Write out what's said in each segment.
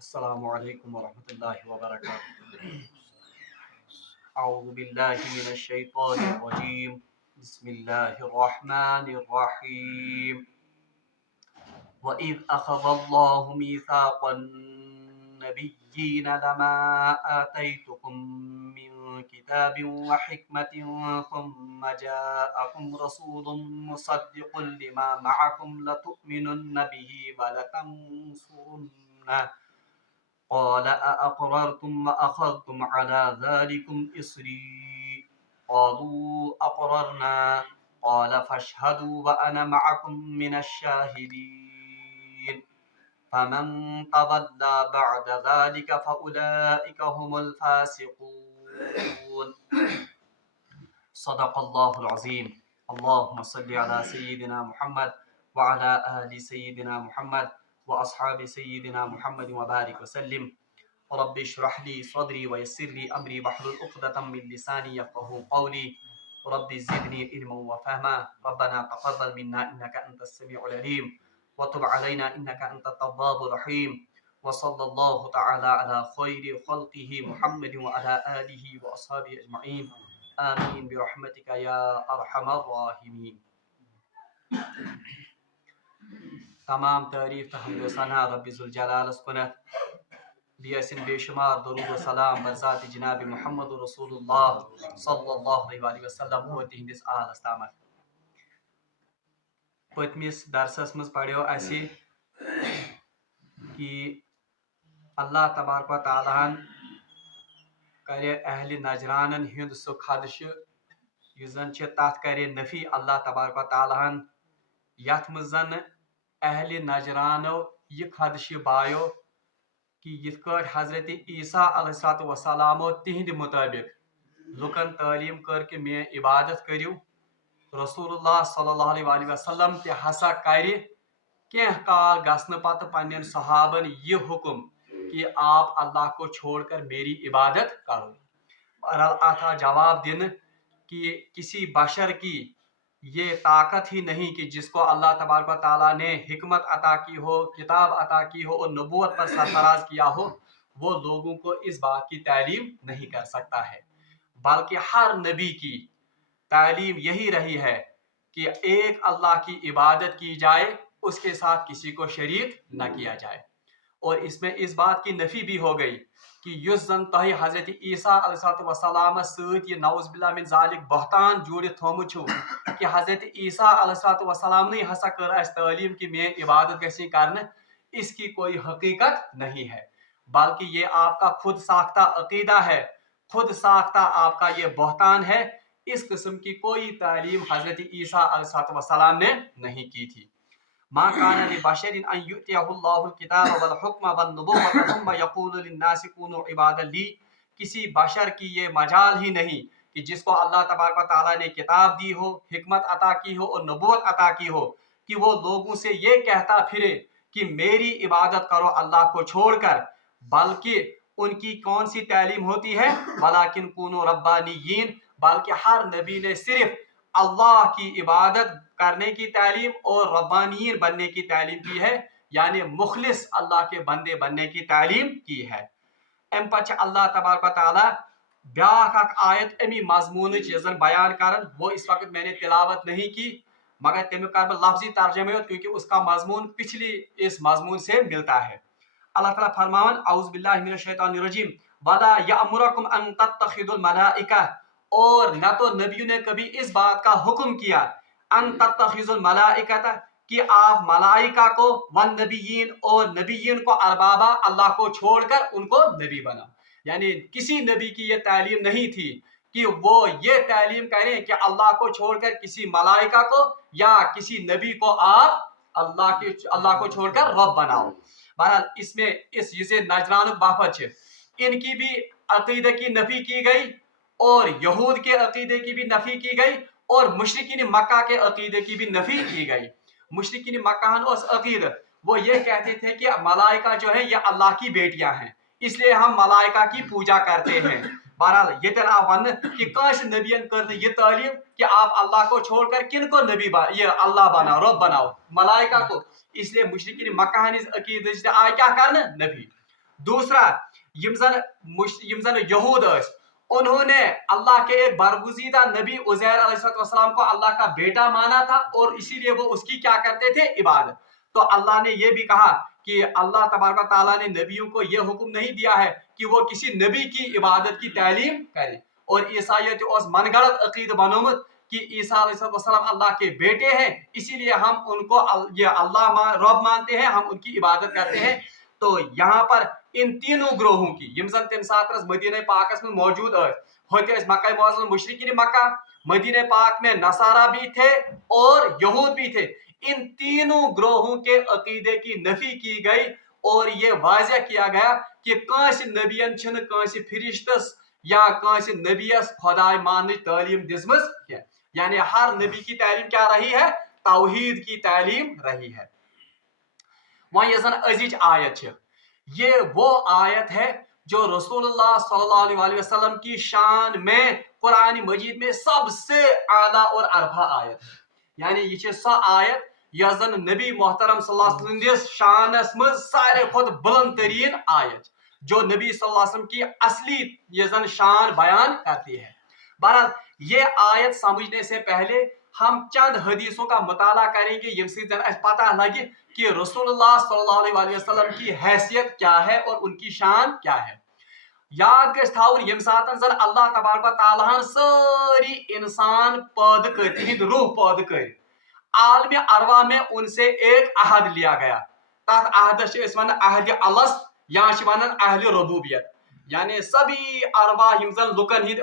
السلام علیکم ورحمۃ اللہ وبرکاتہ۔ اعوذ باللہ من الشیطان الرجیم، بسم اللہ الرحمن الرحیم۔ وَإِذْ أَخَذَ اللَّهُ مِيثَاقَ النَّبِيِّينَ لَمَا آتَيْتُكُم مِّن كِتَابٍ وَحِكْمَةٍ ثُمَّ جَاءَكُمْ رَسُولٌ مُصَدِّقٌ لِّمَا مَعَكُمْ لَتُؤْمِنُنَّ بِهِ وَلَتَنصُرُنَّهُ قال أأقررتم وأخذتم على ذلكم إصري قالوا أقررنا قال فاشهدوا وأنا معكم من الشاهدين فمن تولى بعد ذلك فأولئك هم الفاسقون صدق الله العظيم اللهم صل على سيدنا محمد وعلى آل سيدنا محمد وأصحاب سيدنا محمد وبارك وسلم رب اشرح لي صدري ويسر لي أمري واحلل عقدة من لساني يفقهوا قولي رب زدني علما وفهما ربنا تقبل منا إنك أنت السميع العليم وتب علينا إنك أنت التواب الرحيم وصلى الله تعالى على خير خلقه محمد وعلى آله وأصحابه أجمعين آمين برحمتك يا أرحم الراحمين۔ تمام تعریف تو حمد و ثنا رب ذوالجلال کنت، بیسن بے شمار درود و سلام برذات جناب محمد رسول اللہ صلی اللہ علیہ وسلم و تہندس آلس تامت۔ پتمس درسس مز پڑھو اسی کہ اللہ تبارک و تعالیٰ کرے اہل نجرانن ہند سہ خدشہ یس زن تتھ کرے نفی اللہ تبارک و تعالیٰ یتھ مز زن اہل نجرانو یہ خدشہ بایو کہ یت کٹ حضرت عیسیٰ علیہ السلام تہند مطابق لکن تعلیم کر کہ میں عبادت کریو، رسول اللہ صلی اللہ علیہ وسلم تہ ہسا کر کینہ کال گھن پتہ پنن صحابن یہ حکم کہ آپ اللہ کو چھوڑ کر میری عبادت کرو۔ بہرحال آتا جواب دن کہ کسی بشر کی یہ طاقت ہی نہیں کہ جس کو اللہ تبارک و تعالیٰ نے حکمت عطا کی ہو، کتاب عطا کی ہو اور نبوت پر سرفراز کیا ہو، وہ لوگوں کو اس بات کی تعلیم نہیں کر سکتا ہے، بلکہ ہر نبی کی تعلیم یہی رہی ہے کہ ایک اللہ کی عبادت کی جائے، اس کے ساتھ کسی کو شریک نہ کیا جائے۔ اور اس میں اس بات کی نفی بھی ہو گئی کہ یس زن تہ حضرت عیسیٰ علیہ السلام ست یہ نعوذ باللہ من ذالک بہتان جوڑت تھومت چھو کہ حضرت عیسیٰ علیہ السلام نے ہسا کر اس تعلیم کہ میں عبادت گژھی کرنے، اس کی کوئی حقیقت نہیں ہے، بلکہ یہ آپ کا خود ساختہ عقیدہ ہے، خود ساختہ آپ کا یہ بہتان ہے۔ اس قسم کی کوئی تعلیم حضرت عیسیٰ علیہ السلام نے نہیں کی تھی۔ ما كان لبشر ان يؤتيه الله الكتاب والحكم والنبوة ثم يقول للناس كونوا عبادا لي، کسی بشر کی یہ مجال ہی نہیں کہ جس کو اللہ تبارک و تعالیٰ نے کتاب دی ہو، حکمت عطا کی ہو اور نبوت عطا کی ہو، کہ وہ لوگوں سے یہ کہتا پھرے کہ میری عبادت کرو اللہ کو چھوڑ کر، بلکہ ان کی کون سی تعلیم ہوتی ہے؟ وَلَٰكِن كُونُوا رَبَّانِيِّينَ، بلکہ ہر نبی نے صرف اللہ کی عبادت کرنے کی تعلیم اور ربانیین بننے کی تعلیم کی ہے، یعنی مخلص اللہ کے بندے بننے کی تعلیم کی ہے۔ ام پتہ اللہ تبارک و تعالیٰ بیاکھ اکھ آیت امی مضمون زن بیان کرن، وہ اس وقت میں نے تلاوت نہیں کی مگر تمیک کر لفظی ترجمہ کیونکہ اس کا مضمون پچھلی اس مضمون سے ملتا ہے۔ اللہ تعالیٰ فرماون اعوذ باللہ من الشیطان الرجیم وَلَا يَأْمُرَكُمْ أَن تَتَّخِذُوا الْمَلَائِكَةَ، اور نہ تو نبیوں نے کبھی اس بات کا حکم کیا ان تتخذوا الملائکۃ کہ آپ ملائکہ کو والنبیین اور نبیین کو اربابا اللہ کو چھوڑ کر ان کو نبی بنا، یعنی کسی نبی کی یہ تعلیم نہیں تھی کہ وہ یہ تعلیم کریں کہ اللہ کو چھوڑ کر کسی ملائکہ کو یا کسی نبی کو آپ اللہ کو چھوڑ کر رب بناؤ۔ بہرحال اس میں اسے نجران باپت ان کی بھی عقیدے کی نفی کی گئی اور یہود کے عقیدے کی بھی نفی کی گئی اور مشرکین مکہ کے عقیدے کی بھی نفی کی گئی۔ مشرکین مکہ اس عقیدہ وہ یہ کہتے تھے کہ ملائکہ جو ہیں یہ اللہ کی بیٹیاں ہیں، اس لیے ہم ملائکہ کی پوجا کرتے ہیں۔ بہرحال یہ تن آو ون کہ کانس نبیین کر یہ تعلیم کہ آپ اللہ کو چھوڑ کر کن کو نبی یہ اللہ بناؤ، رب بناؤ، ملائکہ کو، اس لیے مشرکین مکہ ہنز عقیدہ آئے کیا کرنے؟ نبی۔ दूसरा यम जन यहूद उन्होंने अल्लाह के एक बरगुजीदा नबी उज़ैर अलैहिस्सलाम को अल्लाह का बेटा माना था और इसीलिए वो उसकी क्या करते थे, इबादत। तो अल्लाह ने ये भी कहा कि अल्लाह तबारक ताला ने नबियों को ये हुक्म नहीं दिया है कि वो किसी नबी की इबादत की तालीम करें। और ईसाइयत उस मनगढ़ंत अकीद बनोमत कि ईसा अलैहिस्सलाम अल्लाह के बेटे हैं, इसीलिए हम उनको ये अल्लाह रब मानते हैं, हम उनकी इबादत करते हैं। तो यहाँ पर इन तीनों ग्रोहों की यम जन तम सात मदीना पाकस में मौजूद होते मक्का मुअज़्ज़म मुशरिकीन मक्का, मदीना पाक में नसारा भी थे और यहूद भी थे। इन तीनों ग्रोहों के अकीदे की नफी की गई और ये वाज़ह किया गया कि कांस नबियन छन कांस फरिश्तस या कांस नबियस खुदाय मानने तालीम दिसमस क्या, यानी हर नबी की तालीम क्या रही है, तौहीद की तालीम रही है। वहां ये अजीज आयत है, ये वो आयत है जो रसूलुल्लाह सल्लल्लाहु अलैहि वसल्लम की शान में कुरान मजीद में सबसे आला और अरफा आयत है। यानी ये सो आयत यह जन नबी मोहतरम सल्लल्लाहु अलैहि वसल्लम शानस में सारे खुद बुलंद तरीन आयत, जो नबी सल्लल्लाहु अलैहि वसल्लम की असली ये जन शान बयान करती है। बहरहाल ये आयत समझने से पहले हम चंद हदीसों का मुताला करेंगे यमसे पता लगे कि रसूलुल्लाह सल्लल्लाहु अलैहि वसल्लम की हैसियत क्या है और उनकी शान क्या है। याद गस थाउन यम सातन जन अल्लाह तबारक व तआला सारी इंसान पैदा कर रूह पैदा कर आलम अरवा में उनसे एक अहद लिया गया। तथ अहदस वन अहद अलस या वन अहद रबूबियत, यानी सभी अरवा यम जन लुकन हिंद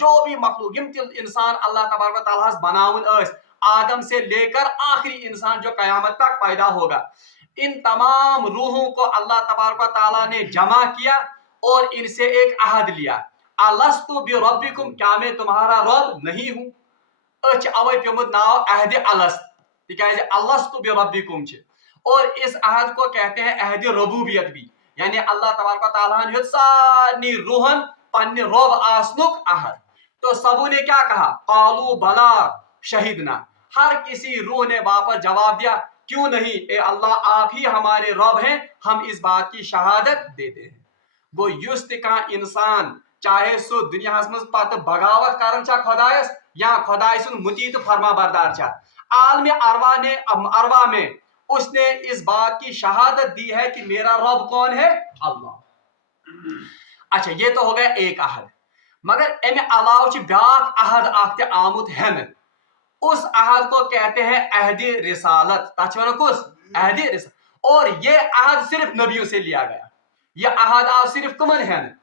जो भी मखलूक यम तिल इंसान अल्लाह तबारक व तआला बनावन आदम से लेकर आखिरी इंसान जो कयामत तक पैदा होगा, इन तमाम रूहों को अल्लाह तबारक व तआला ने जमा किया और इनसे एक अहद लिया, अलस्तु बिरब्बिकुम, क्या मैं तुम्हारा रब नहीं हूं। अवै प्योमुत नाव अहद अलस्त, तिकाज अलस्तु बिरब्बिकुम छ। और इस अहद को कहते हैं अहद रबूबियत भी, यानी अल्लाह तबारक व तआला ने सारी रूहन पन्ने रब आसनुक अहद। तो सबों ने क्या कहा, कालू बला शहीदना, हर किसी रूह ने वापस जवाब दिया, क्यों नहीं ए अल्लाह, आप ही हमारे रब हैं, हम इस बात की शहादत देते हैं। गो युस इंसान चाहे सो दुनिया मज पत बगावत कर खुदायस या खुदाय सुन मुती तो फरमा बरदार, आलम अरवा में उसने इस बात की शहादत दी है कि मेरा रब कौन है, अल्लाह। अच्छा, ये तो हो गया एक अहद, मगर अमे अलाव ब्याक अहद आखते आमुत है न, उस अहद को कहते हैं अहद रिसालत, कुछ अहद रिसालत। और ये अहद सिर्फ नबियों से लिया गया। यह अहद आप सिर्फ कमन है न,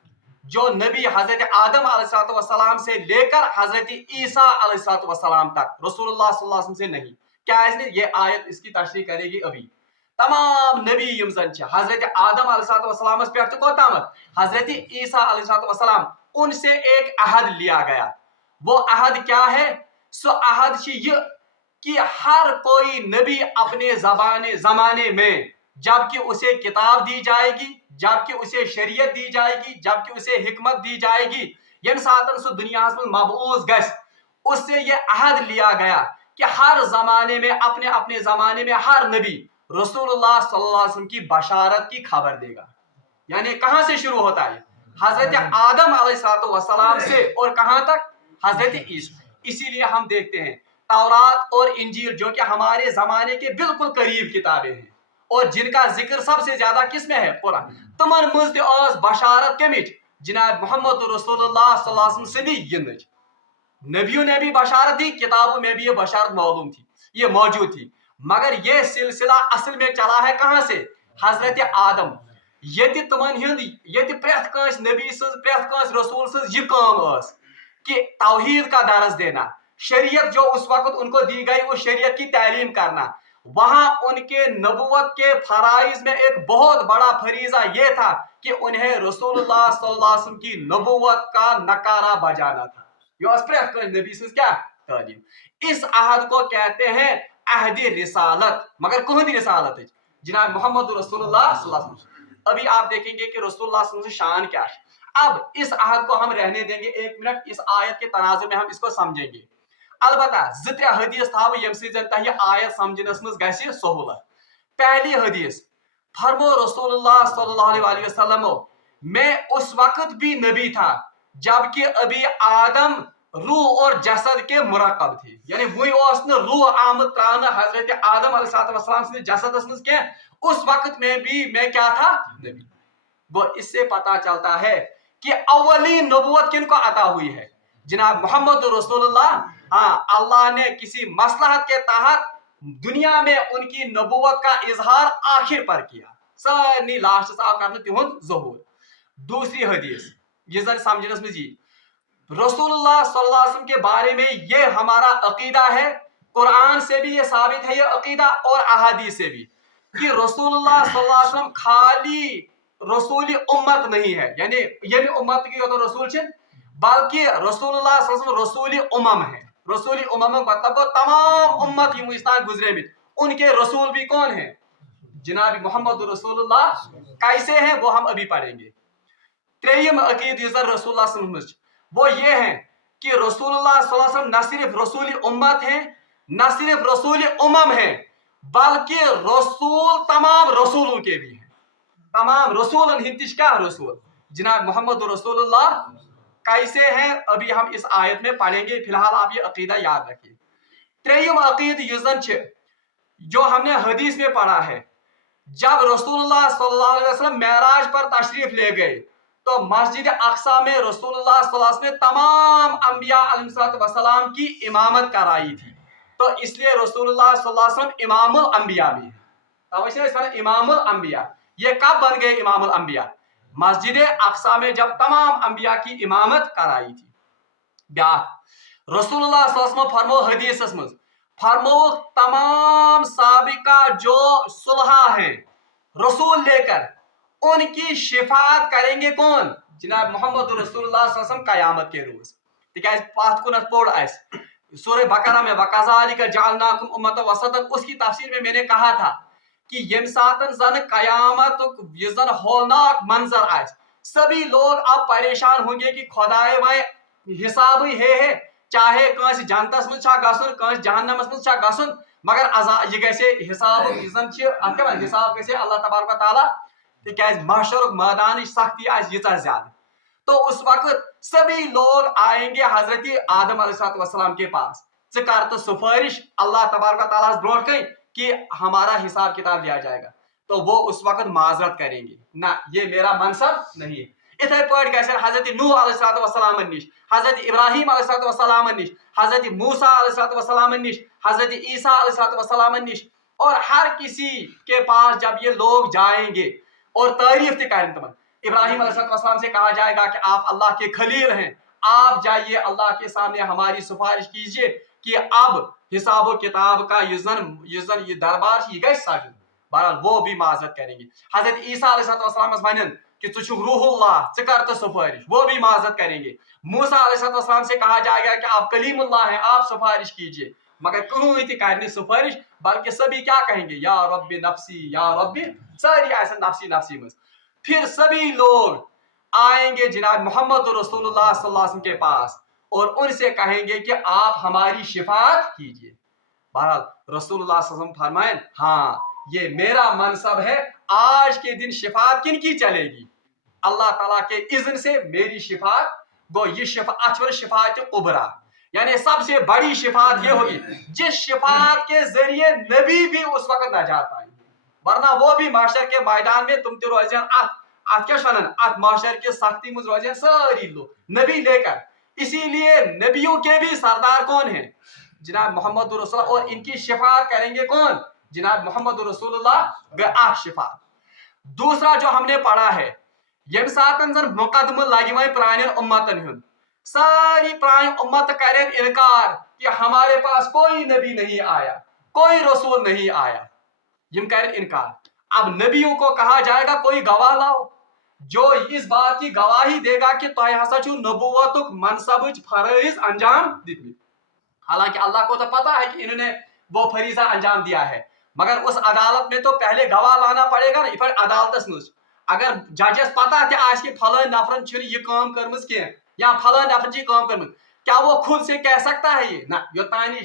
जो नबी हजरत आदम अलैहिस्सलाम से लेकर हजरत ईसा अलैहिस्सलाम तक, रसूलुल्लाह सल्लल्लाहु अलैहि वसल्लम से नहीं। क्या इसने ये आयत इसकी तशरीह करेगी अभी। तमाम नबी यम जन हजरत आदम अलैहिस्सलाम पे कोतामत हजरत ईसा अलैहिस्सलाम, उनसे एक अहद लिया गया। वो अहद क्या है, सो अहद ये कि हर कोई नबी अपने जमाने में जबकि उसे किताब दी जाएगी, जबकि उसे शरीयत दी जाएगी, जबकि उसे हिकमत दी जाएगी, यम सातन सो दुनिया में मबऊस गस, उससे ये अहद लिया गया कि हर जमाने में अपने अपने जमाने में हर नबी रसूलुल्लाह सल्लल्लाहु अलैहि वसल्लम की बशारत की खबर देगा। यानी कहां से शुरू होता है, हजरत आदम अलैहिस्सलाम से, और कहां तक, हजरत ईसा। इसीलिए हम देखते हैं तौरात और इंजील जो कि हमारे जमाने के बिल्कुल करीब किताबें हैं और जिनका जिक्र सबसे ज्यादा किसमें है, कुरान। तमन मज बशारत कमिच, जनाब मोहम्मद रसूलुल्लाह सल्लल्लाहु अलैहि वसल्लम यिनच। नबियों ने भी बशारत दी, किताबों में भी ये बशारत मालूम थी, ये मौजूद थी, मगर ये सिलसिला असल में चला है कहां से, हजरत आदम। ये तमन ये प्रेथ कांस नबी प्रेथ कांस रसूल सज ये काम कि तौहीद का दरस देना, शरीयत जो उस वक्त उनको दी गई वो शरीयत की तालीम करना। वहां उनके नबुवत के फराइज में एक बहुत बड़ा फरीजा ये था कि उन्हें रसूलुल्लाह सल्लल्लाहु अलैहि वसल्लम की नबुवत का नकारा बजाना था। नबी से क्या तालीम। इस अहद को कहते हैं अहद रिसालत, मगर कौन रिसालत है, जनाब मोहम्मद रसूलुल्लाह सल्लल्लाहु अलैहि वसल्लम। अभी आप देखेंगे कि रसूलुल्लाह सल्लल्लाहु अलैहि वसल्लम शान क्या है। अब इस अहद को हम रहने देंगे, एक मिनट इस आयत के तनाजुर में हम इसको समझेंगे। अलबत्ता जित्रे हदीस था यम से आयत समझनस मज गसि सहूलत। पहली हदीस फरमो रसूलुल्लाह सल्लल्लाहु अलैहि वसल्लम, मैं उस वक्त भी नबी था जबकि अभी आदम रूह और जसद के मुरकब थे, यानी वही रूह आमद त्रान हजरत आदम अलैहिस्सलाम से जसद के, उस वक्त में भी मैं क्या था, नबी। वो इससे पता चलता है कि अव्वली नबूवत किनको अता हुई है, जनाब मोहम्मद रसूलुल्लाह। हाँ, अल्लाह ने किसी मसलहत के तहत दुनिया में उनकी नबूवत का इजहार आखिर पर किया, सारी लास्ट कर तिहुंद ज़हूर। दूसरी हदीस ये जरा समझने में जी, रसूलुल्लाह सल्लल्लाहु अलैहि वसल्लम के बारे में ये हमारा अकीदा है, कुरान से भी ये साबित है ये अकीदा और अहादीस से भी, कि रसूलुल्लाह सल्लल्लाहु अलैहि वसल्लम खाली रसूली उम्मत नहीं है, यानी ये भी उम्मत की तो रसूल छे, बल्कि रसूलुल्लाह सल्लल्लाहु अलैहि वसल्लम रसूली उम्मम है। रसूली उम्मम मतलब तमाम उम्मत हिंदुस्तान गुजरे में उनके रसूल भी कौन है, जनाब मोहम्मद रसूलुल्लाह। कैसे हैं वो हम अभी पढ़ेंगे। त्रेयम अकीद रसूलुल्लाह सल्लल्लाहु अलैहि वसल्लम वो ये है कि रसूलुल्लाह सल्लल्लाहु अलैहि वसल्लम न सिर्फ रसूली उम्मत है, न सिर्फ रसूली उम्मम है, बल्कि रसूल तमाम रसूलों के भी हैं, तमाम रसूल हिंदिश क्या रसूल जनाब मोहम्मद रसूलुल्लाह। कैसे हैं अभी हम इस आयत में पढ़ेंगे, फिलहाल आप ये अकीदा याद रखिए। त्रेयम अकीद युजन जो हमने हदीस में पढ़ा है, जब रसूलुल्लाह सल्लल्लाहु अलैहि वसल्लम मेराज पर तशरीफ ले गए तो मस्जिद अक्सा में रसूलुल्लाह सल्लल्लाहु अलैहि वसल्लम ने तमाम अंबिया अलैहिस्सलाम की इमामत कराई थी, तो इसलिए रसूलुल्लाह सल्लल्लाहु अलैहि वसल्लम इमामुल अंबिया भी है। इमामुल अंबिया ये कब बन गए इमामुल अंबिया, मस्जिद अक्सा में जब तमाम अंबिया की इमामत कराई थी। रसूलुल्लाह सल्लल्लाहु अलैहि वसल्लम फरमो हदीस में फरमो तमाम साबिका जो सुलहा है रसूल लेकर उनकी शिफात करेंगे कौन, जनाब मोहम्मद रसूलुल्लाह सल्लल्लाहु अलैहि वसल्लम कयामत के रोज। तिकाज पात कुन पोड़ सूरह बकरा में वकज़ालिका जअलनाकुम उम्मतन वसतन, उसकी तफसीर में मैंने कहा था कि यम सातन जन कयामत जन होलनाक मंजर आए, सभी लोग अब परेशान होंगे कि खुदाए वह हिसाब है, चाहे कंस जन्नतस मज गसन कंस जहन्नमस मज गसन, मगर अजाब ये गसे हिसाब हिसाब गसे अल्लाह तबारक व तआला, तिकाज महशर मैदान सख्ती आज यीचा ज्यादा। तो उस वक्त सभी लोग आएंगे हजरत आदम अलैहिस्सलाम के पास, कर तो सिफारिश अल्लाह तबारक व तआला ब्रोट कहीं कि हमारा हिसाब किताब लिया जाएगा, तो वो उस वक्त माजरत करेंगे ना ये मेरा मनसब नहीं है। इथे पढ़ गए हजरत नूह अलैहिस्सलाम निश, हजरत इब्राहिम अलैहिस्सलाम निश, हजरत मूसा अलैहिस्सलाम निश, हजरत ईसा अलैहिस्सलाम निश, और हर किसी के पास जब ये लोग जाएंगे और तारीफ करें तमन, इब्राहिम अलैहिस्सलाम से कहा जाएगा कि आप अल्लाह के खलील हैं, आप जाइए अल्लाह के सामने हमारी सिफारिश कीजिए कि अब हिसाब किताब का ये दरबार ये गई साजन। बहरहाल वो भी माजरत करेंगे। हजरत ईसा अलैहिस्सलाम वन कि तु रूहुल्लाह कर तो सिफारिश, वो भी माजरत करेंगे। मूसा अलैहिस्सलाम से कहा जाएगा कि आप कलीमुल्लाह हैं, आप सिफारिश कीजिए, मगर कहीं करनी सिफारिश, बल्कि सभी क्या कहेंगे या रब्बी नफ्सी या रब्बी, सारी ऐसा नफ्सी नफ्सी में। फिर सभी लोग आएंगे जनाब मोहम्मद रसूलुल्लाह सल्लल्लाहु अलैहि वसल्लम के पास और उनसे कहेंगे कि आप हमारी शिफात कीजिए। बहरहाल रसूलुल्लाह सल्लल्लाहु अलैहि वसल्लम फरमाएं, हाँ ये मेरा मनसब है, आज के दिन शिफात किन की चलेगी, अल्लाह ताला के इज़्न से मेरी शिफात, वो ये शिफात कुबरा, यानी सबसे बड़ी शिफात ये होगी जिस शिफात के जरिए नबी भी उस वक्त नजात पाएंगे, वरना वो भी माशर के मैदान में तुम तो रोजन अत माशर के सख्ती मुझ रोजन सारी लोग नबी लेकर। इसीलिए नबियों के भी सरदार कौन है, जनाब मोहम्मद रसूलुल्लाह, और इनकी शिफात करेंगे कौन, जनाब मोहम्मद रसूलुल्लाह शिफात। दूसरा जो हमने पढ़ा है यम सातन जन मुकदम लगे प्रान उम्मतन हुन, सारी प्रान उम्मत करें इनकार कि हमारे पास कोई नबी नहीं आया, कोई रसूल नहीं आया, यम करें इनकार। अब नबियों को कहा जाएगा कोई गवाह लाओ जो इस बात की गवाही देगा कि तो हसा नबुवतुक मनसबुच फरीज अंजाम दितमित। हालांकि अल्लाह को तो पता है कि इन्होंने वो फरीजा अंजाम दिया है, मगर उस अदालत में तो पहले गवाह लाना पड़ेगा ना। इफर अदालत मज अगर जजस पता कि फलां नफरन ये काम करम कह या फलां नफर काम करम, क्या वो खुद से कह सकता है ये ना, योतान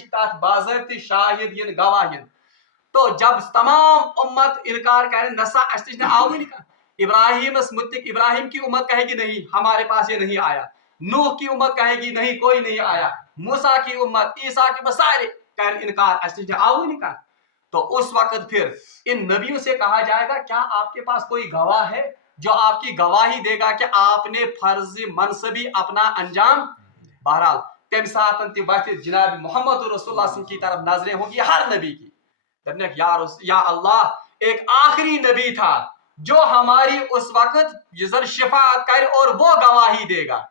बाज़ाब्ती शाहिद यन गवाह यन। تو جب تمام امت انکار کرے نسا اس نے آوی نہیں کہا ابراہیم متک ابراہیم کی امت کہے گی نہیں ہمارے پاس یہ نہیں آیا, نوح کی امت کہے گی نہیں کوئی نہیں آیا, موسیٰ کی امت عیسیٰ کی امت سارے کہیں انکار اس نے آوی نہیں کہا. تو اس وقت پھر ان نبیوں سے کہا جائے گا کیا آپ کے پاس کوئی گواہ ہے جو آپ کی گواہی دے گا کہ آپ نے فرض منصبی اپنا انجام. بہرحال تم ساتھ جناب محمد رسول اللہ صلی اللہ علیہ وسلم کی طرف نظریں ہوں گی ہر نبی کی. یا اللہ ایک آخری نبی تھا جو ہماری اس وقت شفاعت کرے اور وہ گواہی دے گا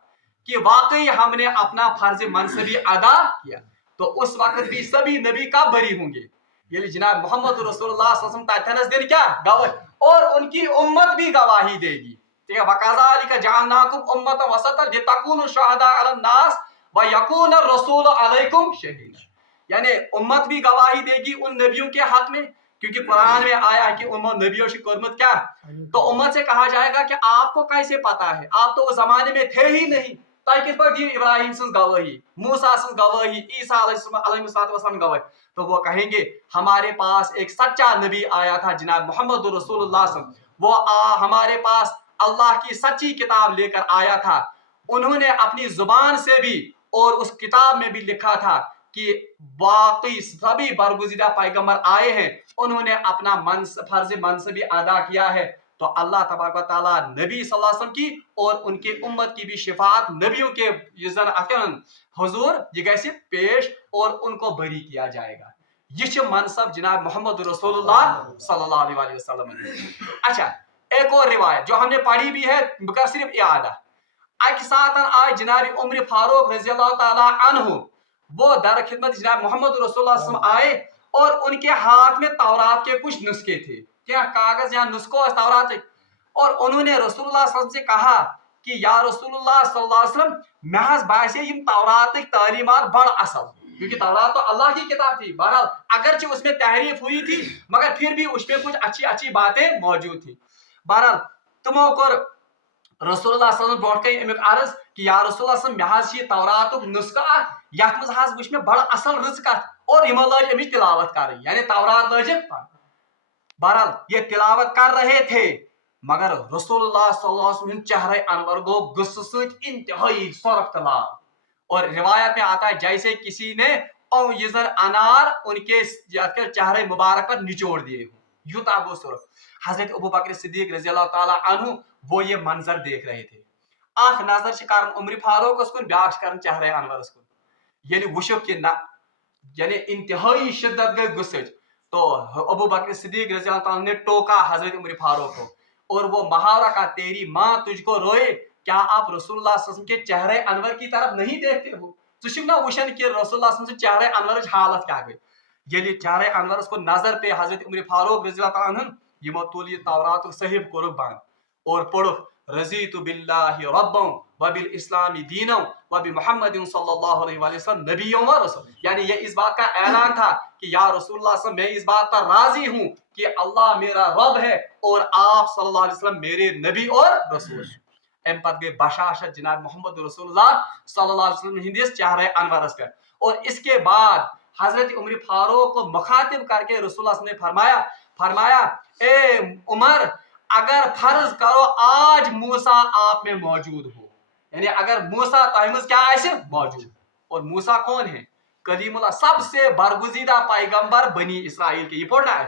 کہ واقعی ہم نے اپنا فرض منصبی ادا کیا. تو اس وقت بھی سبھی نبی کا بری ہوں گے یعنی جناب محمد رسول اللہ صلی اللہ علیہ وسلم تتنس دن کیا گواہ اور ان کی امت بھی گواہی دے گی. ٹھیک ہے وَكَذَلِكَ جَعَلْنَاكُمْ أُمَّةً وَسَطًا لِتَكُونُوا شُهَدَاءَ عَلَى النَّاسِ وَيَكُونَ الرَّسُولُ عَلَيْكُمْ شَهِيدًا. یعنی امت بھی گواہی دے گی ان نبیوں کے حق میں کیونکہ قرآن میں آیا کہ نبیوں سے قرمت کیا. تو امت سے کہا جائے گا کہ آپ کو کیسے پتا ہے آپ تو اس زمانے میں تھے ہی نہیں تہ کت پہ دی ابراہیم سن گواہی موسیٰ سن گواہی عیسیٰ علیہ السلام گواہی. تو وہ کہیں گے ہمارے پاس ایک سچا نبی آیا تھا جناب محمد رسول اللہ صلی اللہ علیہ وسلم وہ ہمارے پاس اللہ کی سچی کتاب لے کر آیا تھا. انہوں نے اپنی زبان سے بھی اور اس کتاب میں بھی لکھا تھا کہ باقی سبھی برگزیدہ پیغمبر آئے ہیں انہوں نے اپنا فرض منصبی ادا کیا ہے. تو اللہ تبارک و تعالیٰ نبی صلی اللہ علیہ وسلم کی اور ان کے امت کی بھی شفاعت نبیوں کے حضور یہ گیسے پیش اور ان کو بری کیا جائے گا. یہ منصب جناب محمد رسول اللہ صلی اللہ علیہ وسلم. اچھا ایک اور روایت جو ہم نے پڑھی بھی ہے بکر صرف اعادہ. ایک ساتھ آئے جناب عمر فاروق رضی اللہ تعالیٰ عنہ وہ در خدمت جناب محمد رسول اللہ صلی اللہ علیہ وسلم آئے اور ان کے ہاتھ میں تورات کے کچھ نسخے تھے کیا کاغذ یا نسخوں تورات اور انہوں نے رسول اللہ صلی اللہ علیہ وسلم سے کہا کہ یا رسول اللہ صلی اللہ علیہ وسلم محض باسے یم تورات تعلیمات بڑ اصل کیونکہ تورات تو اللہ کی کتاب تھی. بہرحال اگرچہ اس میں تحریف ہوئی تھی مگر پھر بھی اس میں کچھ اچھی اچھی باتیں موجود تھی. بہرحال تمو کر رسول اللہ صلی اللہ علیہ وسلم برونٹ کن امیک عرض کہ یا رسول اللہ صلی اللہ علیہ وسلم یہ تورات نسخہ یت مز حظ وچ میں بڑ اصل رٕژ کتھ اور یمو لٲج امچ تلاوت کرٕنۍ یعنی تورات لٲجکھ پرٕنۍ. بہرحال یہ تلاوت کر رہے تھے مگر رسول اللہ صلی اللہ علیہ وسلم چہرہ انور گو غصہ سۭتۍ انتہائی سرخ تلال اور روایت میں آتا ہے جیسے کسی نے انار ان کے چہرے مبارک پر نچوڑ دیے یوتا گو سرخ. حضرت ابو بکر صدیق رضی اللہ تعالیٰ عنہ وہ یہ منظر دیکھ رہے تھے. اخ نظر چھ کرن عمر فاروق کن بیاکھ چھ کرن چہرہ انورس کن یعنی وشک کہ نہ یعنی انتہائی شدت گئی غصہ. تو ابو بکر صدیق رضی اللہ تعالیٰ نے ٹوکا حضرت عمر فاروق کو اور وہ محاورہ کا تیری ماں تجھ کو روئے کیا آپ رسول اللہ صلی اللہ علیہ وسلم کے چہرہ انور کی طرف نہیں دیکھتے ہو. نا وشن کہ رسول اللہ صلی اللہ علیہ وسلم چہرہ انور حالت کیا گئی یعنی چہرہ انورس کو نظر پہ حضرت عمر فاروق رضی اللہ تعالیٰ عنہ یمو تول یہ تورات صحیح کورک بند اور پڑھک رضیت باللہ ربا وبالاسلام دینا وبمحمد صلی اللہ علیہ وسلم نبی و رسول. یعنی یہ اس بات کا اعلان تھا کہ یا رسول اللہ صلی اللہ علیہ وسلم میں اس بات پر راضی ہوں کہ اللہ میرا رب ہے اور آپ صلی اللہ علیہ وسلم میرے نبی اور رسول. ام پتہ گئی بشاشت جناب محمد رسول اللہ صلی اللہ علیہ وسلم ہندس چہرہ انورس پہ اور اس کے بعد حضرت عمر فاروق کو مخاطب کر کے رسول اللہ صلی اللہ علیہ وسلم نے فرمایا اے عمر اگر فرض کرو آج موسیٰ آپ میں موجود ہو یعنی اگر موسیٰ تہمز کیا ایسے موجود اور موسیٰ کون ہے کلیم اللہ سب سے برگزیدہ پیغمبر بنی اسرائیل کے یہ پڑھنا ہے.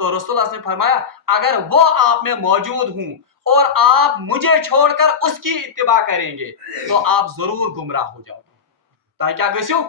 تو رسول اللہ نے فرمایا اگر وہ آپ میں موجود ہوں اور آپ مجھے چھوڑ کر اس کی اتباع کریں گے تو آپ ضرور گمراہ ہو جاؤ گے. تاکہ کیا گسیو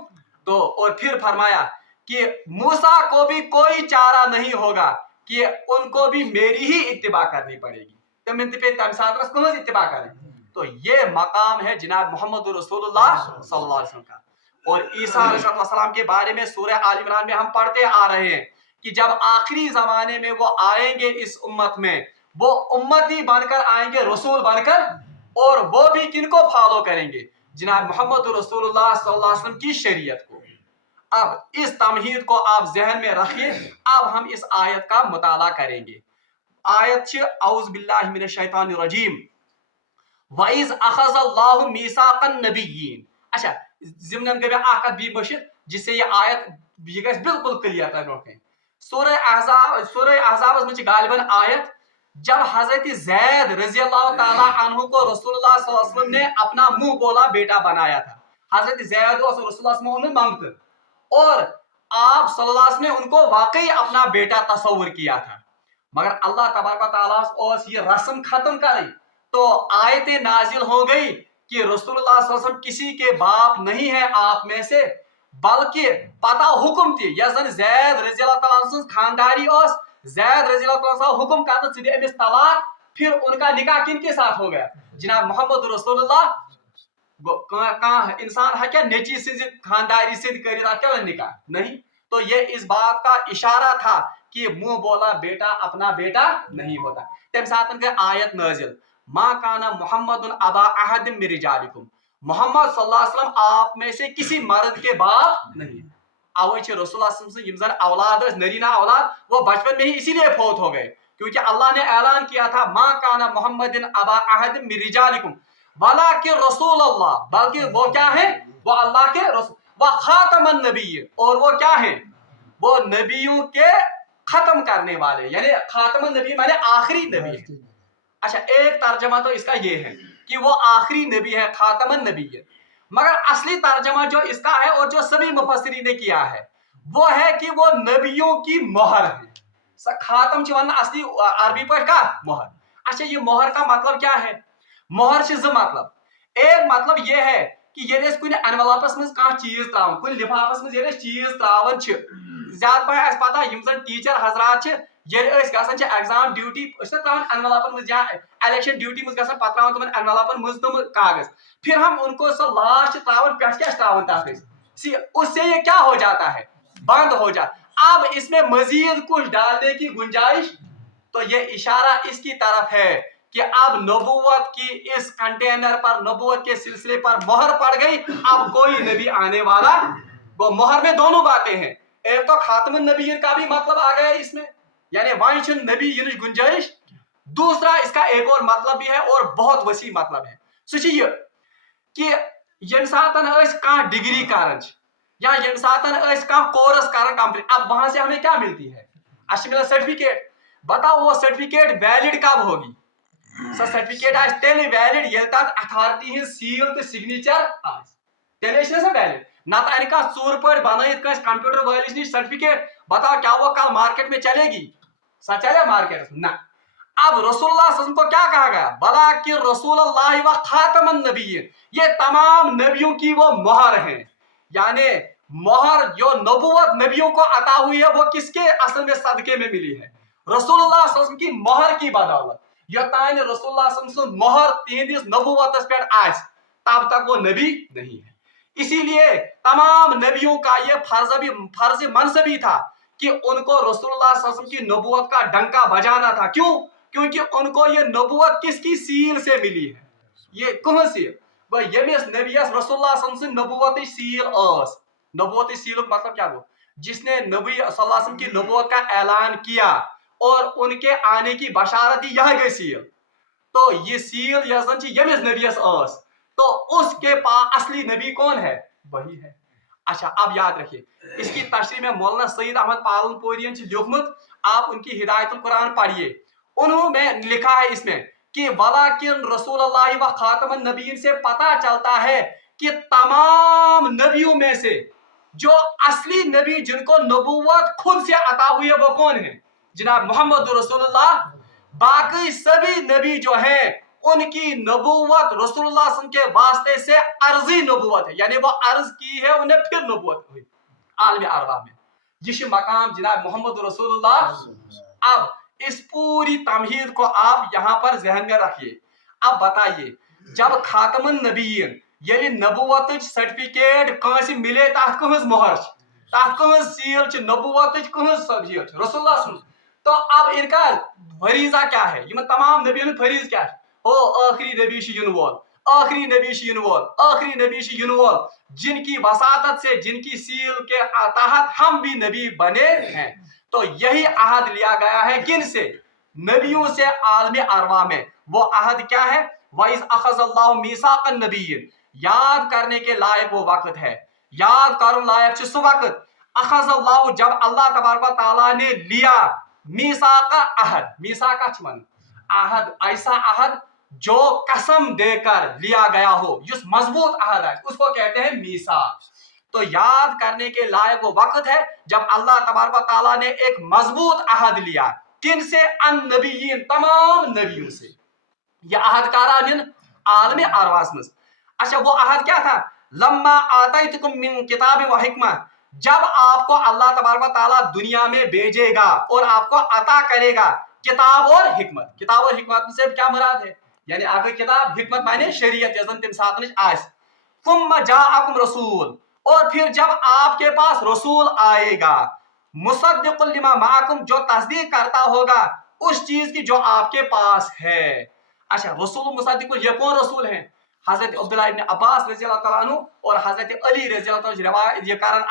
تو اور پھر فرمایا کہ موسیٰ کو بھی کوئی چارہ نہیں ہوگا کہ ان کو بھی میری ہی اتباع کرنی پڑے گی. تم پہ تم ساتھ کہاں اتباع کریں. تو یہ مقام ہے جناب محمد رسول اللہ صلی اللہ علیہ وسلم کا. اور عیسیٰ علیہ السلام کے بارے میں سورہ آل عمران میں ہم پڑھتے آ رہے ہیں کہ جب آخری زمانے میں وہ آئیں گے اس امت میں وہ امتی بن کر آئیں گے رسول بن کر اور وہ بھی کن کو فالو کریں گے جناب محمد رسول اللہ صلی اللہ علیہ وسلم کی شریعت کو. اب اس تمہید کو آپ ذہن میں رکھیے. اب ہم اس آیت کا مطالعہ کریں گے. آیت چھ اعوذ باللہ من الشیطان الرجیم وَإِذْ أَخَذَ اللَّهُ مِيثَاقَ النَّبِيِّينَ. اچھا ضمن گئی اکھ بھی بشر جس سے یہ آیت یہ گژھِ بالکل کلیئر تر برونٛٹھ کَنہِ. सूरह अहज़ाब में गालिबन आयत जब हजरत जैद रजी अल्लाह ताला अन्हु को रसूलुल्लाह सल्लल्लाहु अलैहि वसल्लम ने अपना मुंह बोला बेटा बनाया था। हजरत जैद और रसूलुल्लाह में मांगते और आप सल्लल्लाहु अलैहि वसल्लम ने उनको वाकई अपना बेटा तस्वुर किया था। मगर अल्लाह तबारक व तआला और ये रस्म खत्म करी तो आयतें नाजिल हो गई कि रसूलुल्लाह सल्लल्लाहु अलैहि वसल्लम किसी के बाप नहीं है आप में से, बल्कि पता हुक्म थी यजन जैद रजी अल्लाह ताला अन्हु खानदारी और जैद रजी अल्लाह ताला हुक्म करता थे अमिस तलाक। फिर उनका निकाह किन के साथ हो गया? जनाब मोहम्मद रसूलुल्लाह। इंसान है क्या नेची से खानदारी से क्या निकाह नहीं। तो ये इस बात का इशारा था कि मुंह बोला बेटा अपना बेटा नहीं होता। तम साथ के आयत नाजिल मा काना मोहम्मद अबा अहद मिन रिजालिकुम, मोहम्मद सल्लल्लाहु अलैहि वसल्लम आप में से किसी मर्द के बाप नहीं। अवे रसूलुल्लाह औलाद नरीना औलाद वो बचपन में ही इसीलिए फौत हो गए क्योंकि अल्लाह ने ऐलान किया था मा काना मोहम्मद अबा अहद मिन रिजालिकुम वाला के रसूल अल्लाह, बल्कि वो क्या है? वो अल्लाह के रसूल व खातमन नबी, और वो क्या है? वो नबियों के खत्म करने वाले, यानी खातमन नबी माने आखिरी नबी है। अच्छा, एक तर्जमा तो इसका ये है कि वो आखिरी नबी है, खातमन नबी है। मगर असली तर्जमा जो इसका है और जो सभी मुफस्सिरी ने किया है वो है कि वो नबियों की मोहर है। खातम वन असली अरबी पर का मोहर। अच्छा, ये मोहर का मतलब क्या है? मोहर से मतलब एक मतलब ये है कि ये कुन एनवलपस में कह चीज त्रावन, कुन लिफाफस में ये चीज त्रावन ज्यादा पे पता यम जन टीचर हजरात गसान एग्जाम ड्यूटी त्रावन एनवलपन में या इलेक्शन ड्यूटी में गसान पत त्रावन तम एनवलपन में तम कागज, फिर हम उनको सो लास्ट त्रावन पे क्या त्रावन तक उससे ये क्या हो जाता है? बंद हो जाता। अब इसमें मजीद कुछ डालने की गुंजाइश, तो ये इशारा इसकी तरफ है कि अब नबूवत की इस कंटेनर पर, नबूवत के सिलसिले पर मोहर पड़ गई। अब कोई नबी आने वाला, वो मोहर में दोनों बातें हैं, एक तो खातमुन नबीय्यीन का भी मतलब आ गया इसमें, यानी वाइशन नबी यिनच गुंजाइश। दूसरा इसका एक और मतलब भी है और बहुत वसी मतलब है, सो ये कि यम सातन कह डिग्री कर या यम सातन कह कोर्स कर कंप्लीट, अब वहां से हमें क्या मिलती है? अच्छा मिला सर्टिफिकेट। बताओ वो सर्टिफिकेट वैलिड कब होगी? सो सर्टिफिकेट आज तेल वैलिड ये तक अथॉरिटी हिंद सील तो सिग्नेचर आज तेल से वैलिड ना तो अन कह चूर पे बनाई कंप्यूटर वालिस नश सर्टिफिकेट। बताओ क्या वो कल मार्केट में चलेगी? सा चले मार्केट ना। अब रसूलुल्लाह को क्या कहा गया? बला कि रसूलुल्लाह व खातमन नबीय्यीन, ये तमाम नबियों की वो मोहर है। यानी मोहर जो नबूवत नबियों को अता हुई है वो किसके असल में सदके में मिली है? रसूलुल्लाह की मोहर की बदौलत। योतान रसूलुल्लाह मोहर तिहंदिस नबूवतस पे आस तब तक वो नबी नहीं है। इसीलिए तमाम नबियों का ये फर्ज मनसबी था कि उनको रसूलुल्लाह की नबूवत का डंका बजाना था। क्यों? क्योंकि उनको ये नबूवत किसकी सील से मिली है? ये कौन सी? यमिस नबियस रसूलुल्लाह नबूवत सील आस। नबूवत सील मतलब क्या हो? जिसने नबी सल्लल्लाहु अलैहि वसल्लम की नबूवत का ऐलान किया और उनके आने की बशारत दी, यह गई सील। तो ये सील यमिस नबियस आस, तो उसके पास असली नबी कौन है? वही है। अच्छा, अब याद रखिए इसकी तशरीह में मौलाना सईद अहमद पालनपुरियन लिखमुत, आप उनकी हिदायतुल कुरान पढ़िए। उन्होंने लिखा है इसमें कि वलाकिन रसूलुल्लाह व खातमुन नबीय्यीन से पता चलता है कि तमाम नबियों में से जो असली नबी जिनको नबूवत खुद से अता हुई है वो कौन है? जनाब मोहम्मद रसूलुल्लाह। बाकी सभी नबी जो हैं उनकी नबूवत रसूलुल्लाह के वास्ते से अर्जी नबूवत है, यानी वो अर्ज की है उन्हें फिर नबूवत हुई आलम अरवा में। जिस मकाम जनाब मोहम्मद रसूलुल्लाह। अब इस पूरी तमहीद को आप यहां पर जहन में रखिए। अब बताइए जब खातमुन नबीय्यीन ये नबूवत सर्टिफिकेट कस मिले तथ कहज मोहर तथ कहज सील नबूवत कहज सब्जी रसूलुल्लाह। तो अब इनका फरीजा क्या है? ये तमाम नबियों फरीज क्या है? ओ आखिरी नबी युन वोल, आखिरी नबी युन वोल, आखिरी नबी युन वोल, जिनकी वसातत से, जिनकी सील के तहत हम भी नबी बने हैं। तो यही अहद लिया गया है किन से? नबियों से आलम अरवा में। वो अहद क्या है? वइज़ अखज़ल्लाहु मीसाक़न नबिय्यीन, याद करने के लायक वो वक्त है, याद कर लायक सो वक्त अखज़ अल्लाह, जब अल्लाह तबारक व तआला ने लिया मीसाका अहद, मीसाका अहद, ऐसा अहद जो कसम देकर लिया गया हो, जिस मजबूत अहद है उसको कहते हैं मीसाक। तो याद करने के लायक वो वक्त है जब अल्लाह तबारक व तआला ने एक मजबूत अहद लिया। किन से? अन नबीयीन, तमाम नबियों से। यह अहद कारानिन आलम अरवास में। अच्छा, वो अहद क्या था? लम्मा आतैतुकुम मिन किताब व हिकमा, जब आपको अल्लाह तबारक व तआला दुनिया में भेजेगा और आपको अता करेगा किताब और हिकमत। किताब और हिकमत से क्या मुराद है? यानी आपकी किताब, हिकमत माने शरीयत, जैसे तम साथ आस। सुम्मा जाअकुम रसूल, और फिर जब आपके पास रसूल आएगा, मुसद्दिकुल लिमा माअकुम, जो तस्दीक करता होगा उस चीज की जो आपके पास है। अच्छा, रसूल मुसद्दिकुल, ये कौन रसूल हैं? हजरत अब्दुल्लाह इब्न अब्बास रज़ी अल्लाह तआला अन्हु और हजरत अली रज़ी अल्लाह तआला रिवायत ये कारण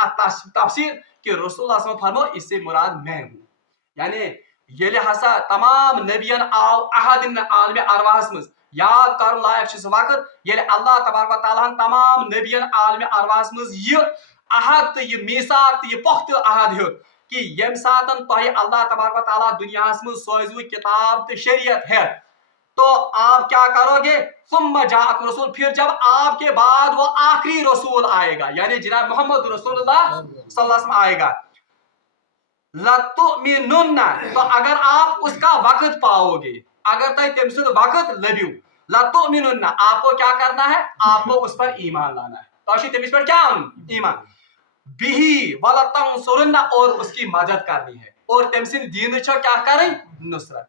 तफसीर कि रसूल फरमो इससे मुराद मैं हूं। यानी ये हसा तमाम नबियन आव अहद आलम अरवाहस मज। याद कर लायक वक्त ये अल्लाह तबारक व तआला तमाम नबियन आलम अरवाहस मज ये अहद तो ये मीसाक तो ये पुख्त अहद हो कि यम सातन तोह अल्लाह तबारक व तआला दुनियास मज सोजु किताब तो शरीयत है, तो आप क्या करोगे? सुम्मा जाअकुम रसूल, फिर जब आपके बाद वो आखिरी रसूल आएगा, यानी जनाब मोहम्मद रसूलुल्लाह सल्लल्लाहु अलैहि वसल्लम आएगा। लतुमिनुन्ना, तो अगर आप उसका वक्त पाओगे, अगर तय तम सुद वक्त लबियो, लतुमिनुन्ना, आपको क्या करना है? आपको उस पर ईमान लाना है। तो तमिस पर क्या? ईमान। बिही वलतंसुरुन्ना, और उसकी मदद करनी है, और तम सिंद दीन छो क्या करें? नुसरत।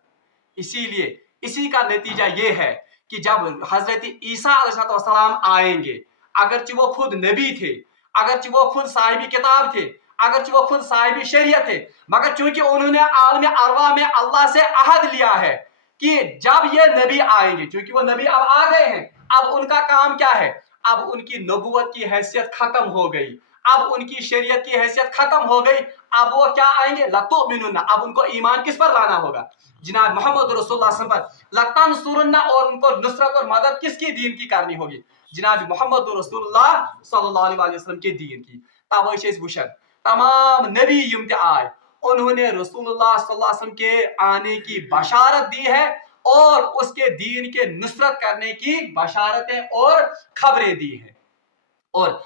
इसीलिए इसी का नतीजा ये है कि जब हजरत ईसा अलैहिस्सलाम आएंगे, अगरचे वो खुद नबी थे, अगरचे वो खुद साहिब किताब थे, अगरचे वो खुद साहिब शरीयत थे, मगर चूंकि उन्होंने आलम अरवा में अल्लाह से अहद लिया है कि जब ये नबी आएंगे, चूंकि वो नबी अब आ गए हैं, अब उनका काम क्या है? अब उनकी नबूवत की हैसियत खत्म हो गई, अब उनकी शरीयत की हैसियत खत्म हो गई, अब वो क्या आएंगे? लतुमिनुन्ना, अब उनको ईमान किस पर लाना होगा? जनाब मोहम्मद रसूलुल्लाह पर। लतंसुरुन्ना, और उनको नुसरत और मदद किसकी दीन की करनी होगी? जनाब मोहम्मद रसूलुल्लाह सल्लल्लाहु अलैहि वसल्लम के दीन की। तब वुशन तमाम नबी यम ते आए, उन्होंने रसूलुल्लाह सल्लल्लाहु अलैहि वसल्लम के आने की बशारत दी है और उसके दीन के नुसरत करने की बशारतें और खबरें दी हैं। और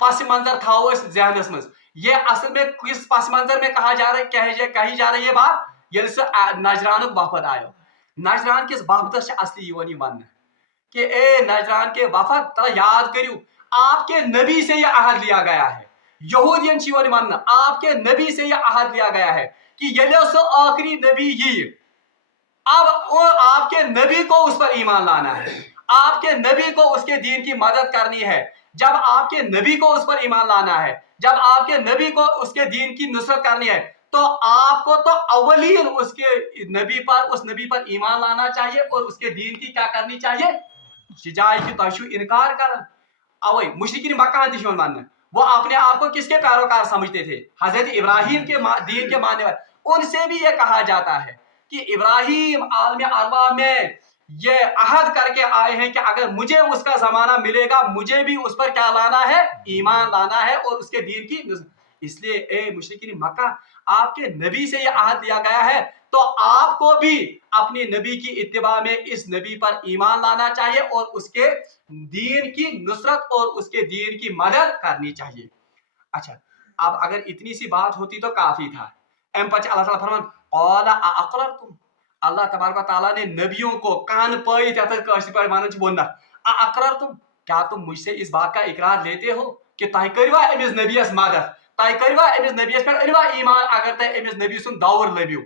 पस मंजर था जहनस मज, ये असल में किस पस मंजर में कहा जा रहा है, कही जा रही है बात? ये नजरान वफद आयो, नजरान किस बाबत असली वन कि ए नजरान के वफद, तो याद करियो आपके नबी से यह अहद लिया गया है। यहूदियन वन आपके नबी से यह अहद लिया गया है कि ये आखिरी नबी ये, अब आपके नबी को उस पर ईमान लाना है, आपके नबी को उसके दीन की मदद करनी है। जब आपके नबी को उस पर ईमान लाना है, जब आपके नबी को उसके दीन की नुसरत करनी है, तो आपको तो अवलीन उसके नबी पर, उस नबी पर ईमान लाना चाहिए और उसके दीन की क्या करनी चाहिए? जाय कि तशु इनकार कर। अवै मुशरिकीन मक्का दिश मानना, वो अपने आप को किसके पैरोकार समझते थे? हजरत इब्राहिम के दीन के मानने वाले। उनसे भी ये कहा जाता है कि इब्राहिम आलम अरवा में ये अहद करके आए हैं कि अगर मुझे उसका जमाना मिलेगा, मुझे भी उस पर क्या लाना है? ईमान लाना है और उसके दीन की। इसलिए ए मुशरिकीन मक्का, आपके नबी से यह अहद दिया गया है, तो आपको भी अपने नबी की इत्तिबा में इस नबी पर ईमान लाना चाहिए और उसके दीन की नुसरत और उसके दीन की मदद करनी चाहिए। अच्छा, अब अगर इतनी सी बात होती तो काफी था। एम पच अल्लाह ताला फरमान औला अक़ररतुम, अल्लाह तबारक व तआला ने नबियों को कान पाई वोना अक़ररतुम, क्या तुम मुझसे इस बात का इकरार लेते हो कि तय करवा अमिस नबियस मदद, तय करवा अमिस नबियस पर अनवा ईमान, अगर तय अमिस नबी सुन दौर लबियो।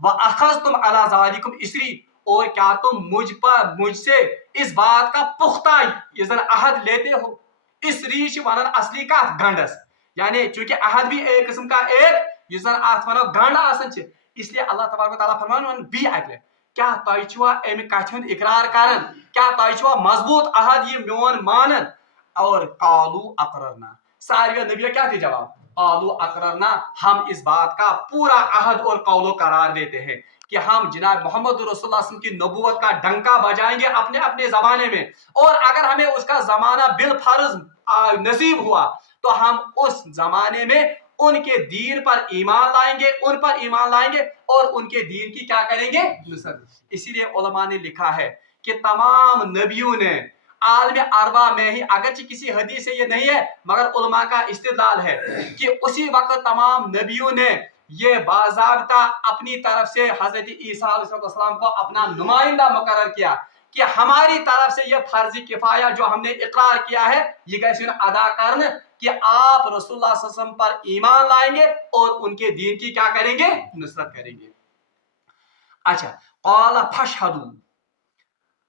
व अखज़तुम अला ज़ालिकुम इसरी, और क्या तुम मुझसे इस बात का पुख्ता इज़न अहद लेते हो? इस रीश वनन असली का गंडस, यानी चूंकि अहद भी एक किस्म का एक इज़न आथ वनो गंड आसन छे, इसलिए अल्लाह तबारक व तआला फरमान बी अकले, क्या तय छुआ एम कथ हुंद इकरार करन? क्या तय छुआ मजबूत अहद ये मोन मानन? और कालू अकररना, सारे नबी क्या थे जवाब? कालू अकररना, हम इस बात का पूरा अहद और कौलो करार देते हैं कि हम जनाब मोहम्मद रसूलुल्लाह सल्लल्लाहु अलैहि वसल्लम की नबूवत का डंका बजाएंगे अपने अपने जमाने में, और अगर हमें उसका जमाना बिल फर्ज नसीब हुआ تو ہم اس زمانے میں ان کے دین پر ایمان لائیں گے، ان پر ایمان لائیں گے اور ان کے دین کی کیا کریں گے؟ نصرت۔ اسی لیے علماء نے لکھا ہے کہ تمام نبیوں نے عالم اربع میں ہی، اگرچہ کسی حدیث سے یہ نہیں ہے مگر علماء کا استدلال ہے کہ اسی وقت تمام نبیوں نے یہ باضابطہ اپنی طرف سے حضرت عیسیٰ علیہ السلام کو اپنا نمائندہ مقرر کیا کہ ہماری طرف سے یہ فرض کفایہ جو ہم نے اقرار کیا ہے یہ کیسے ادا کرنا کہ آپ رسول اللہ صلی اللہ علیہ وسلم پر ایمان لائیں گے اور ان کے دین کی کیا کریں گے؟ نصرت کریں گے۔ اچھا، قال فاشهدوا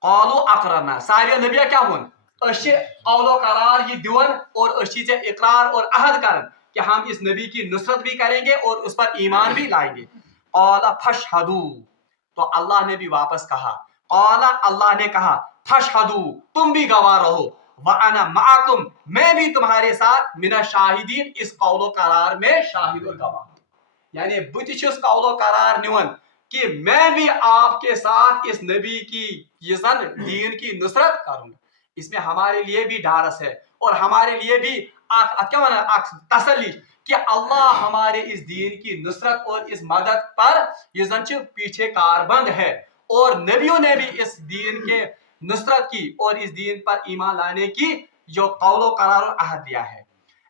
قالوا اقررنا، سارے نبی کیا ہون اسی قول و قرار یہ دیون اور اسی سے اقرار اور عہد کرن کہ ہم اس نبی کی نصرت بھی کریں گے اور اس پر ایمان بھی لائیں گے۔ قال فاشهدوا، تو اللہ نے بھی واپس کہا، قال اللہ نے کہا فاشهدوا، تم بھی گواہ رہو، وانا معکم، میں بھی تمہارے ساتھ من الشاہدین، اس قول و قرار میں شاہد و گواہ، یعنی بتشس قول و قرار نیون کہ میں بھی آپ کے ساتھ اس نبی کی دین کی نصرت کروں گا۔ اس میں ہمارے لیے بھی ڈھارس ہے اور ہمارے لیے بھی تسلی کہ اللہ ہمارے اس دین کی نصرت اور اس مدد پر یہ پیچھے کاربند ہے، اور نبیوں نے بھی اس دین کے نصرت کی اور اس دین پر ایمان لانے کی جو قول و قرار اور عہد دیا ہے۔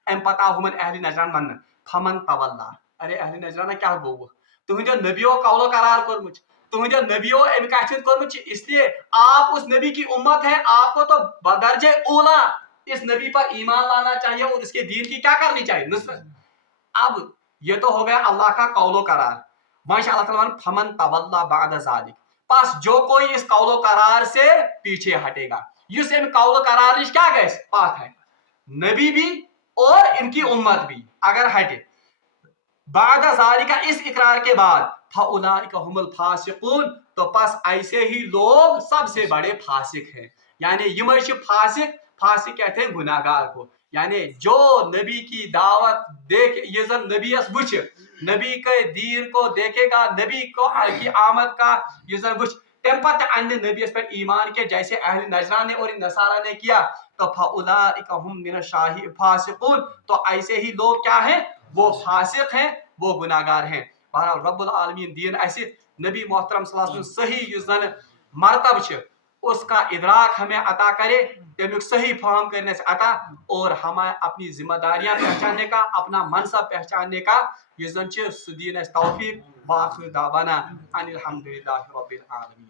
ام پتہ ہمن اہل نجران من فمن طواللہ، ارے اہل نجران کیا گو تہندیو نبیو قول و قرار کورمت، تہندیو نبیو ام کتھ کورمت، اس لیے آپ اس نبی کی امت ہے، آپ کو تو بدرجہ اولا اس نبی پر ایمان لانا چاہیے اور اس کے دین کی کیا کرنی چاہیے؟ نصرت۔ اب یہ تو ہو گیا اللہ کا قول و قرار، ماشاء اللہ تعالیٰ فمن طواللہ بعد ذالک، پس جو کوئی اس قول و قرار سے پیچھے ہٹے گا، اس ام قول و قرار نش کیا گئے پات ہے نبی بھی اور ان کی امت بھی اگر ہٹے بعد ذالک، اس اقرار کے بعد، فاولئک هم الفاسقون، تو پس ایسے ہی لوگ سب سے بڑے فاسق ہیں، یعنی یہ فاسق کہتے ہیں گناہ گار کو، یعنی جو نبی کی دعوت دیکھ یہ زن نبی اس وچ نبی کے دین کو دیکھے گا، نبی کو کی آمد کا یہ زن وچ تم پتہ ان نبی اس پر ایمان کے جیسے اہل نجران نے اور نصارہ نے کیا، تو فاولئک هم من الفاسقون، تو ایسے ہی لوگ کیا ہیں؟ وہ فاسق ہیں، وہ گناہ گار ہیں۔ بہرحال رب العالمین دین ایسے نبی محترم صلی اللہ علیہ وسلم صحیح یس زن مرتب چھ اس کا ادراک ہمیں عطا کرے، تمیک صحیح فہم کرنے سے عطا، اور ہمیں اپنی ذمہ داریاں پہچاننے کا، اپنا منصب پہچاننے کا یہ زن چھ سدین توفیق۔ واخر دعوانا ان الحمدللہ رب العالمین۔